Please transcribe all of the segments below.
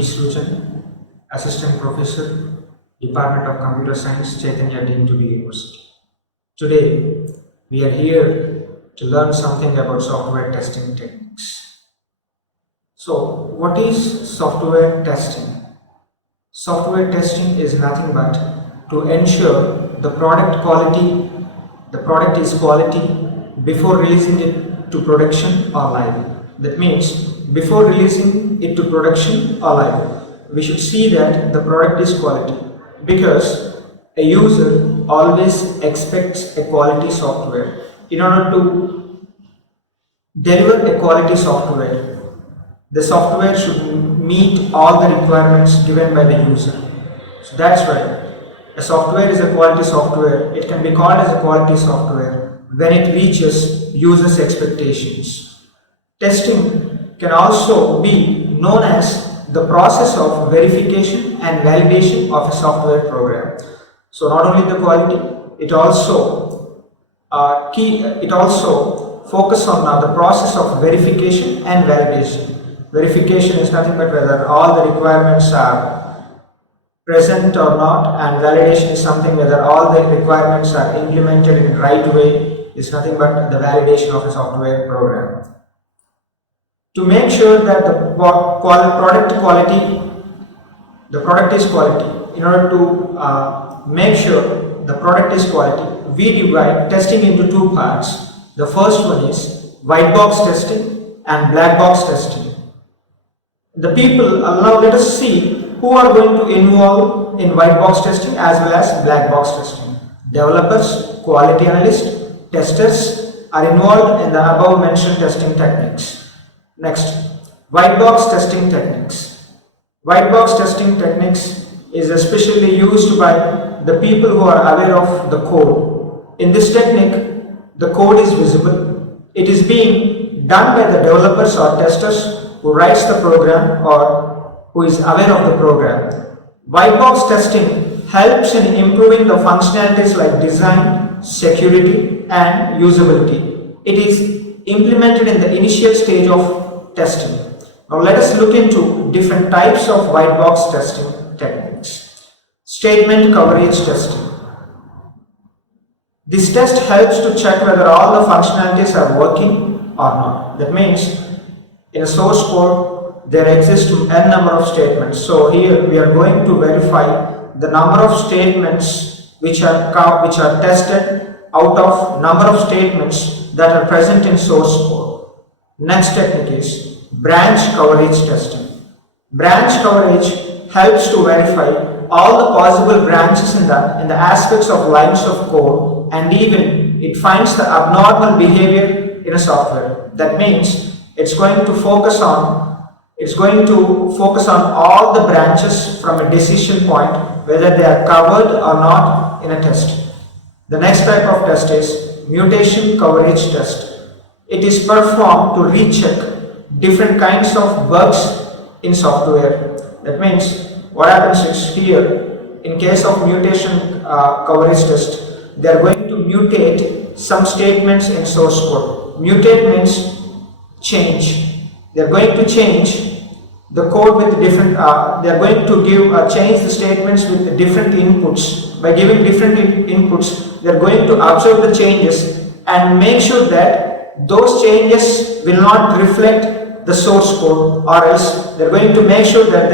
Srujan, Assistant Professor, Department of Computer Science, Chaitanya Dean to be University. Today, we are here to learn something about software testing techniques. So, what is software testing? Software testing is nothing but to ensure the product is quality before releasing it to production or live. That means before releasing it to production or live, we should see that the product is quality, because a user always expects a quality software. In order to deliver a quality software, the software should meet all the requirements given by the user. So that's why a software is a quality software. It can be called as a quality software when it reaches users' expectations. Testing can also be known as the process of verification and validation of a software program. So not only the quality, it also focus on the process of verification and validation. Verification is nothing but whether all the requirements are present or not, and validation is something whether all the requirements are implemented in the right way. Is nothing but the validation of a software program. To make sure that the product is quality, in order to make sure the product is quality, we divide testing into two parts. The first one is white box testing and black box testing. The people, now let us see who are going to involve in white box testing as well as black box testing. Developers, quality analysts, testers are involved in the above mentioned testing techniques. Next, white box testing techniques. White box testing techniques is especially used by the people who are aware of the code. In this technique, the code is visible. It is being done by the developers or testers who writes the program or who is aware of the program. White box testing helps in improving the functionalities like design, security, and usability. It is implemented in the initial stage of testing. Now let us look into different types of white box testing techniques. Statement coverage testing. This test helps to check whether all the functionalities are working or not. That means in a source code there exists n number of statements. So here we are going to verify the number of statements which are tested out of number of statements that are present in source code. Next technique is branch coverage testing. Branch coverage helps to verify all the possible branches in the aspects of lines of code, and even it finds the abnormal behavior in a software. That means it's going to focus on all the branches from a decision point, whether they are covered or not in a test. The next type of test is mutation coverage test. It is performed to recheck different kinds of bugs in software. That means what happens is here, in case of mutation coverage test, they are going to mutate some statements in source code. Mutate means change. They are going to change the code with different, they are going to change the statements with different inputs. By giving different inputs, they are going to observe the changes and make sure that those changes will not reflect the source code, or else they are going to make sure that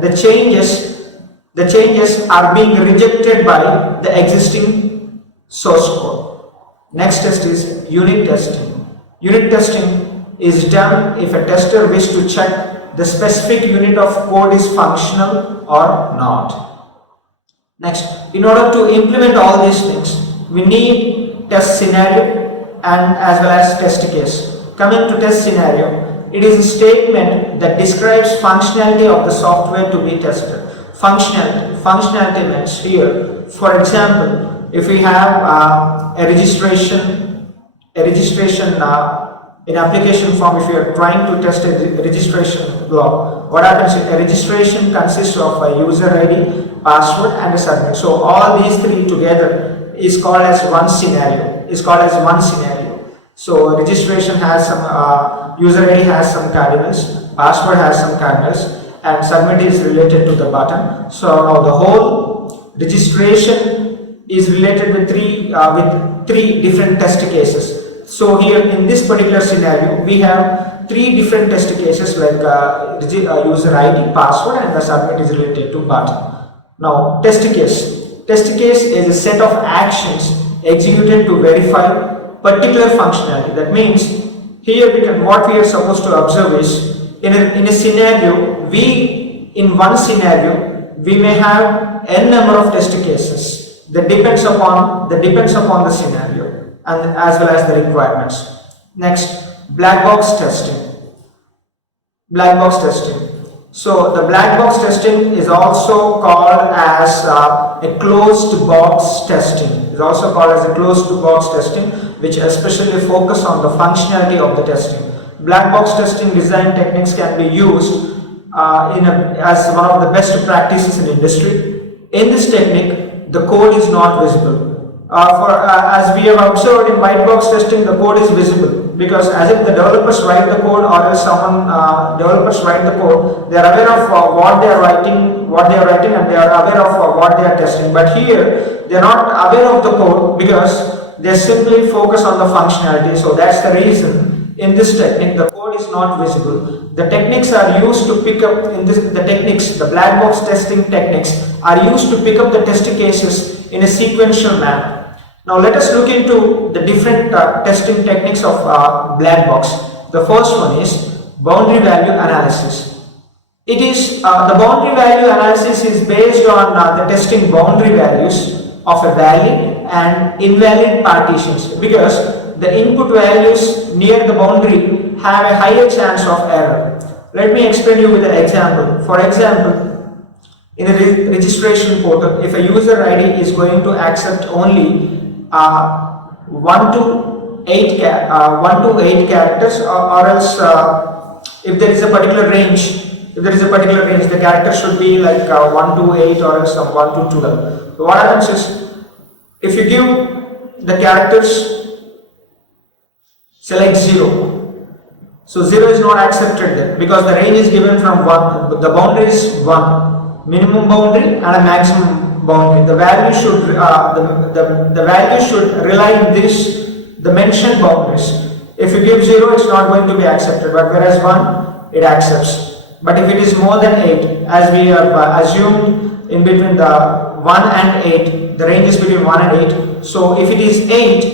the changes are being rejected by the existing source code. Next test is unit testing. Unit testing is done if a tester wishes to check the specific unit of code is functional or not. Next, in order to implement all these things, we need test scenario and as well as test case. Coming to test scenario, it is a statement that describes functionality of the software to be tested. Functionality means here, for example, if we have a registration in application form, if you are trying to test a registration block, what happens is a registration consists of a user ID, password, and a submit. So all these three together is called as one scenario. So registration has some user ID has some cardinals, password has some cardinals, and submit is related to the button. So now the whole registration is related with three different test cases. So here in this particular scenario, we have three different test cases like user ID, password, and the submit is related to button. Now test case. Test case is a set of actions executed to verify particular functionality. That means here what we are supposed to observe is in a scenario, in one scenario we may have n number of test cases that depends upon the scenario and as well as the requirements. Next, black box testing. So the black box testing is also called as a closed box testing. Which especially focus on the functionality of the testing. Black box testing design techniques can be used as one of the best practices in industry. In this technique, the code is not visible. As we have observed in white box testing, the code is visible because as if the developers write the code or else developers write the code, they are aware of what they are writing, and they are aware of what they are testing. But here, they are not aware of the code because they simply focus on the functionality. So that's the reason in this technique the code is not visible. The techniques are used to pick up the black box testing techniques are used to pick up the test cases in a sequential manner. Now let us look into the different testing techniques of black box. The first one is boundary value analysis. It is the boundary value analysis is based on the testing boundary values of a valid and invalid partitions, because the input values near the boundary have a higher chance of error. Let me explain you with an example. For example, in a registration portal, if a user ID is going to accept only 1 to 8 characters, or else if there is a particular range, the character should be like 1 to 8 or else 1 to 12. So what happens is, if you give the characters, select 0. So 0 is not accepted there because the range is given from 1. The boundary is 1, minimum boundary and a maximum boundary. The value should the value should rely in the mentioned boundaries. If you give 0, it's not going to be accepted, but whereas 1, it accepts. But if it is more than 8, as we have assumed in between the 1 and 8, the range is between 1 and 8. So if it is 8,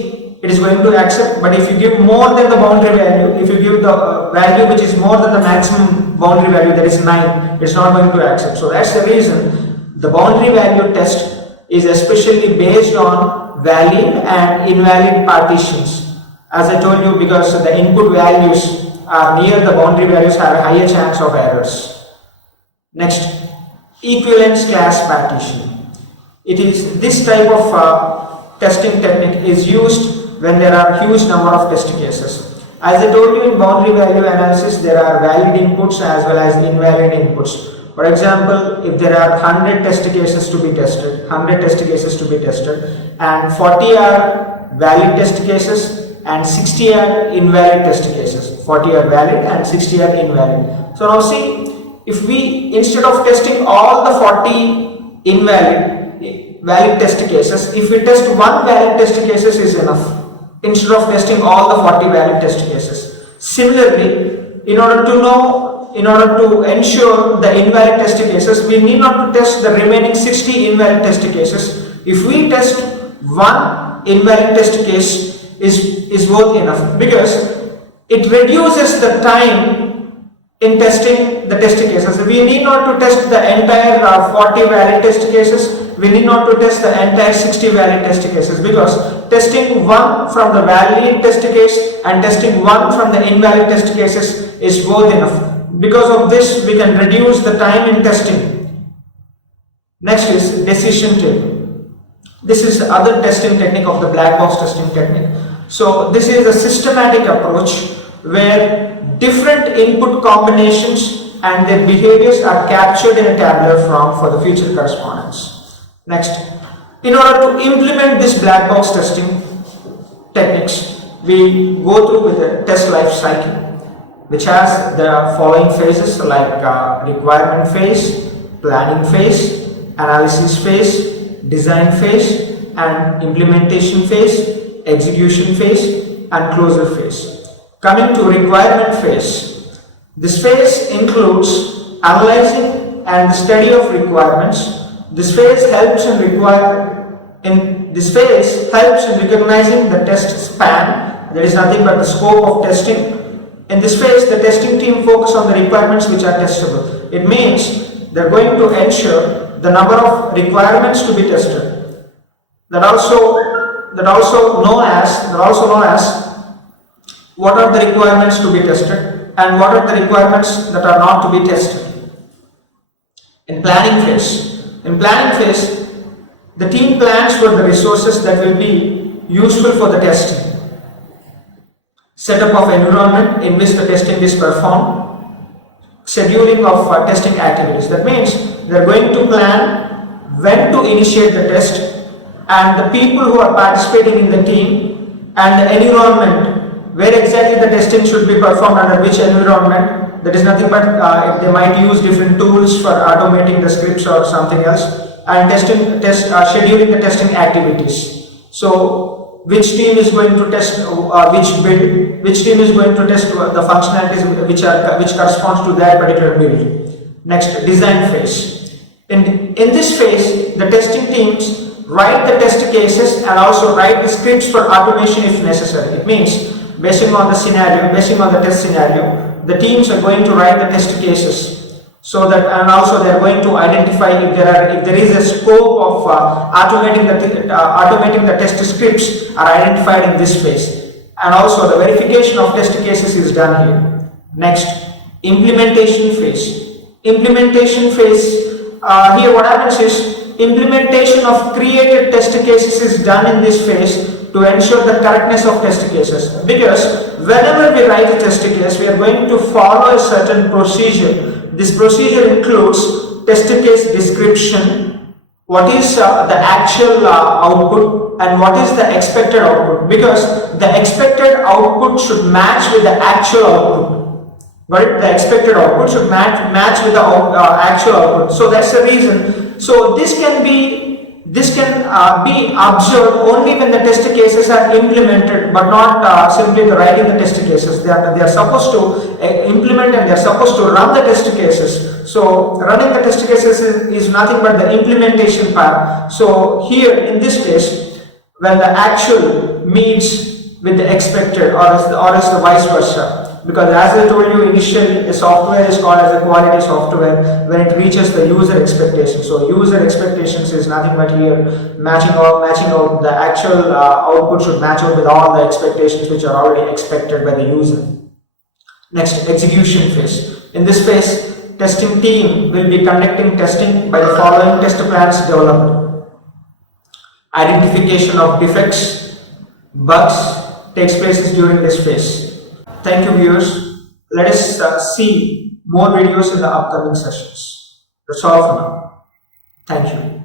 it is going to accept. But if you give more than the boundary value, if you give the value which is more than the maximum boundary value, that is 9, it's not going to accept. So that's the reason the boundary value test is especially based on valid and invalid partitions. As I told you, because the input values are near the boundary values have a higher chance of errors. Next, equivalence class partition. It is this type of testing technique is used when there are huge number of test cases. As I told you, in boundary value analysis, there are valid inputs as well as invalid inputs. For example, if there are 100 test cases to be tested, and 40 are valid test cases and 60 are invalid test cases. 40 are valid and 60 are invalid. So now see, if we, instead of testing all the 40 valid test cases, if we test one valid test cases is enough, instead of testing all the 40 valid test cases. Similarly, in order to ensure the invalid test cases, we need not to test the remaining 60 invalid test cases. If we test one invalid test case is worth enough, because it reduces the time in testing the test cases. We need not to test the entire 40 valid test cases. We need not to test the entire 60 valid test cases, because testing one from the valid test case and testing one from the invalid test cases is worth enough. Because of this, we can reduce the time in testing. Next is decision table. This is the other testing technique of the black box testing technique. So this is a systematic approach where different input combinations and their behaviors are captured in a tabular form for the future correspondence. Next, in order to implement this black box testing techniques, we go through with the test life cycle, which has the following phases like requirement phase, planning phase, analysis phase, design phase, and implementation phase, execution phase, and closure phase. Coming to requirement phase, this phase includes analyzing and the study of requirements. This phase helps in recognizing the test span. There is nothing but the scope of testing. In this phase, the testing team focus on the requirements which are testable. It means they're going to ensure the number of requirements to be tested. That also known as what are the requirements to be tested and what are the requirements that are not to be tested. In planning phase, the team plans for the resources that will be useful for the testing. Setup of environment in which the testing is performed. Scheduling of testing activities. That means they are going to plan when to initiate the test and the people who are participating in the team and the environment where exactly the testing should be performed, under which environment. That is nothing but they might use different tools for automating the scripts or something else, and scheduling the testing activities. So which team is going to test which build, which team is going to test the functionalities which corresponds to that particular build. Next, design phase. In this phase, the testing teams write the test cases and also write the scripts for automation if necessary. It means based on the test scenario, the teams are going to write the test cases, so that, and also they are going to identify if there is a scope of automating the test scripts are identified in this phase, and also the verification of test cases is done here. Next, implementation phase. Here what happens is implementation of created test cases is done in this phase to ensure the correctness of test cases, because whenever we write a test case, we are going to follow a certain procedure. This procedure includes test case description, what is the actual output and what is the expected output, because the expected output should match with the actual output. Right? The expected output should match with the actual output. So that's the reason. So this can be observed only when the test cases are implemented, but not simply writing the test cases. They are supposed to implement and they are supposed to run the test cases. So running the test cases is nothing but the implementation part. So here in this case, when the actual meets with the expected, or is the vice versa. Because as I told you initially, a software is called as a quality software when it reaches the user expectations. So user expectations is nothing but here matching out the actual output should match out with all the expectations which are already expected by the user. Next, execution phase. In this phase, testing team will be conducting testing by the following test plans developed. Identification of defects, bugs takes place during this phase. Thank you, viewers. Let us see more videos in the upcoming sessions. That's all for now. Thank you.